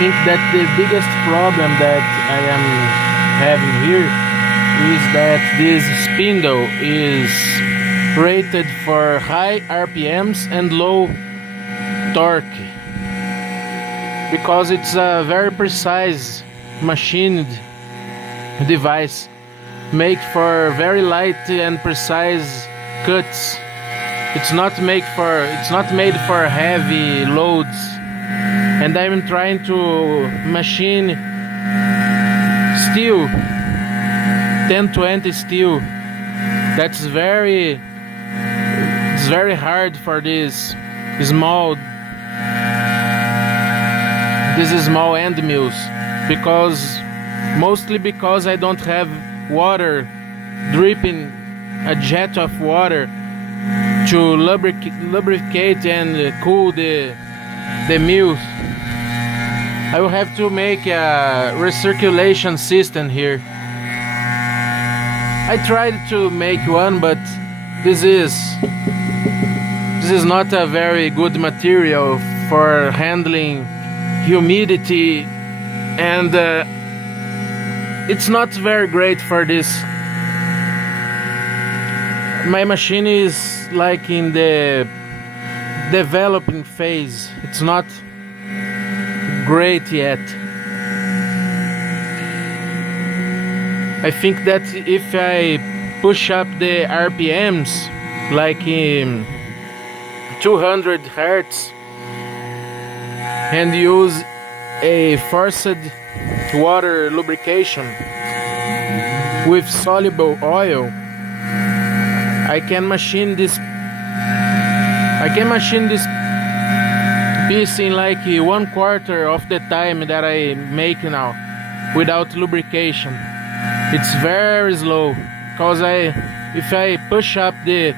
think that the biggest problem that I am having here is that this spindle is rated for high RPMs and low torque, because it's a very precise machined device made for very light and precise cuts. It's not made for heavy loads, and I'm trying to machine steel, 1020 steel. It's very hard for these small end mills, mostly because I don't have water dripping, a jet of water to lubricate and cool the mills. I will have to make a recirculation system here. I tried to make one, but this is not a very good material for handling humidity, and it's not very great for this. My machine is like in the developing phase. It's not great yet. I think that if I push up the RPMs like in 200 Hertz and use a forced water lubrication with soluble oil, I can machine this piece in like 1/4 of the time that I make now without lubrication. It's very slow, because if I push up the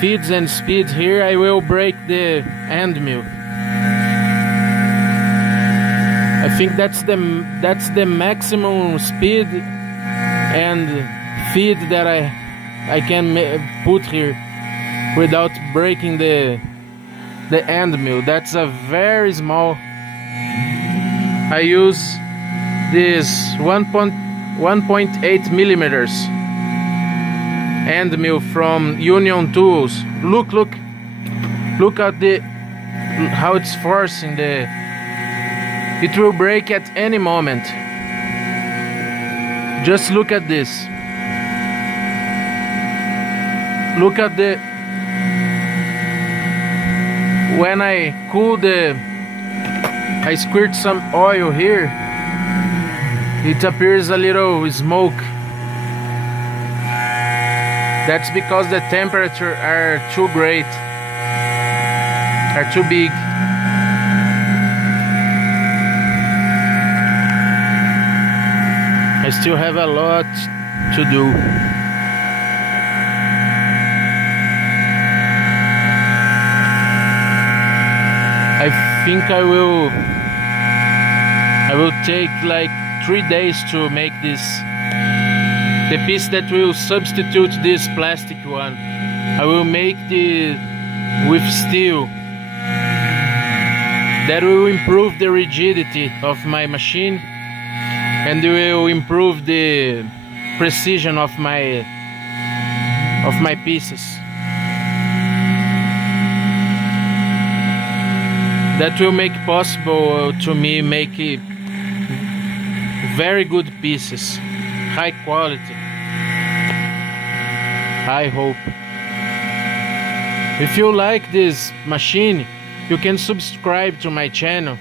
feeds and speeds here, I will break the end mill. I think that's the maximum speed and feed that I can put here without breaking the end mill. That's a very small. I use this 1.8 millimeters end mill from Union Tools. Look at how it's forcing the. It will break at any moment. Just look at this. Look at when I cool I squirt some oil here, it appears a little smoke. That's because the temperature are too great, are too big. I still have a lot to do. I think I will take like 3 days to make the piece that will substitute this plastic one. I will make with steel. That will improve the rigidity of my machine, and will improve the precision of my pieces. That will make possible to me make very good pieces, high quality. I hope. If you like this machine, you can subscribe to my channel.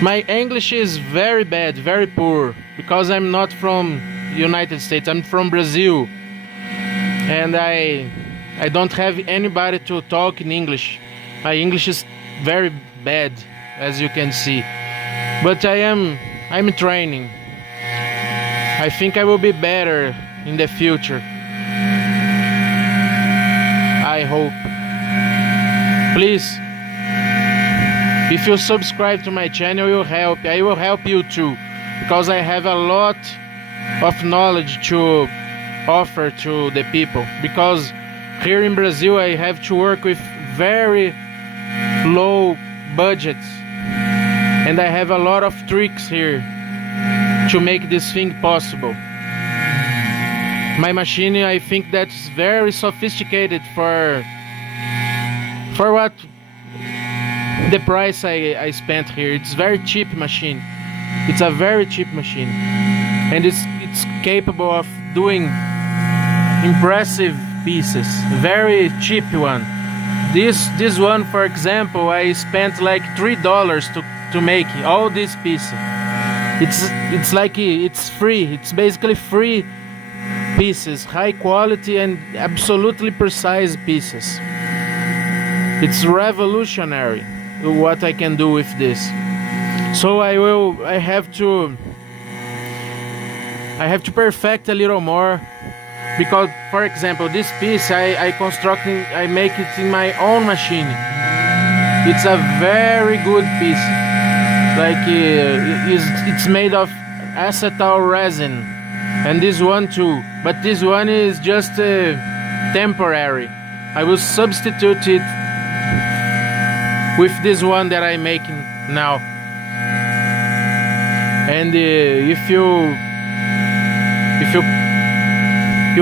My English is very bad, very poor, because I'm not from United States. I'm from Brazil, and I don't have anybody to talk in English. My English is very bad, as you can see, but I'm training. I think I will be better in the future. I hope. Please, if you subscribe to my channel, I will help you too, because I have a lot of knowledge to offer to the people. Because here in Brazil I have to work with very low budgets, and I have a lot of tricks here to make this thing possible. My machine, I think that's very sophisticated for what the price I spent here. It's very cheap machine. It's a very cheap machine, and it's capable of doing impressive pieces. Very cheap one. This one, for example, I spent like $3 to make all these pieces. It's like it's free. It's basically free pieces, high quality and absolutely precise pieces. It's revolutionary what I can do with this. So I have to perfect a little more, because for example this piece I make it in my own machine. It's a very good piece. Like it's made of acetal resin, and this one too, but this one is just temporary. I will substitute it with this one that I'm making now. And if you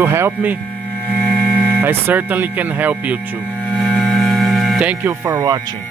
help me, I certainly can help you too. Thank you for watching.